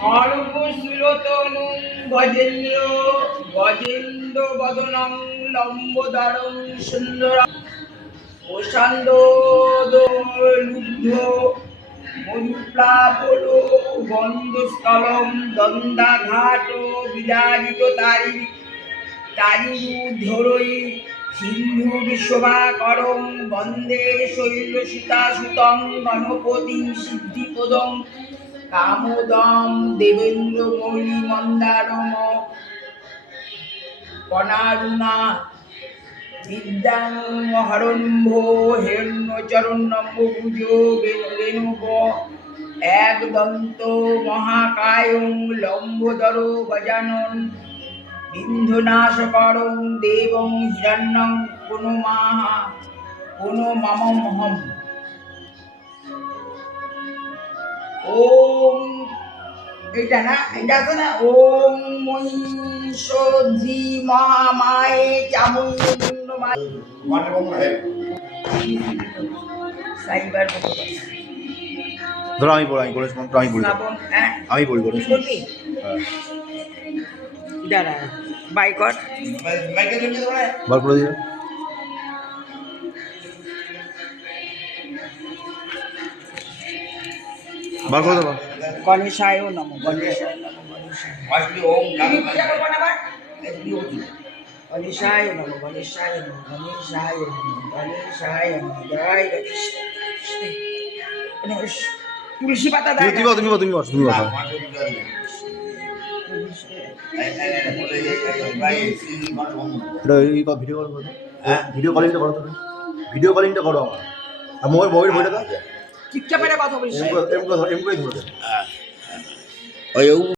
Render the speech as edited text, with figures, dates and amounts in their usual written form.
খড়গশূলতনুং গজেন্দ্র বদনং লম্বোদরং সুন্দরং প্রশান্তদোলুব্ধ মধুপ্লাবল গন্ধস্থলম দন্দাঘাট বিরাজিত তারিরূঢ়ৈ সিন্ধুর শোভাকরং বন্দে শৈলসুতাসুতং গণপতিং সিদ্ধিপদং কামোদম দেবেন্দ্র মৌলি মন্দারম কনারুণা বিদ্যাং হরম্ভ হিরণ্যচরণম্বুজ রেণুব একদন্ত মহাকায়ং লম্বোদর গজানন বিন্ধুনাশকরং দেবং হিরণ্যং পুনমামহম। ওম এটা না, এটা আছে না, ওম মহিষোদ্রি মহামায়ে চামুণ্ডমায়ে সাইবার ধরো আমি বলি, আমি বলেছি আমি বলি, আমি বলি দাঁড়া বাইকর বার করে দিবে। বার করে দেবো। গণেশায় নমঃ, গণেশায় নমঃ, গণেশায় নমঃ, গণেশায় নমঃ, গণেশায় নমঃ, গণেশায় নমঃ, জয় গণেশ। তুলসী পাতা দাও। তুমি বসো। ভিডিও কল করো, ভিডিও কলিংটা করো, তুমি ভিডিও কলিংটা করো আমার, আর মোবাইল বইটা দাও, চুপচাপ কথা বলিস। এম করে ধরে।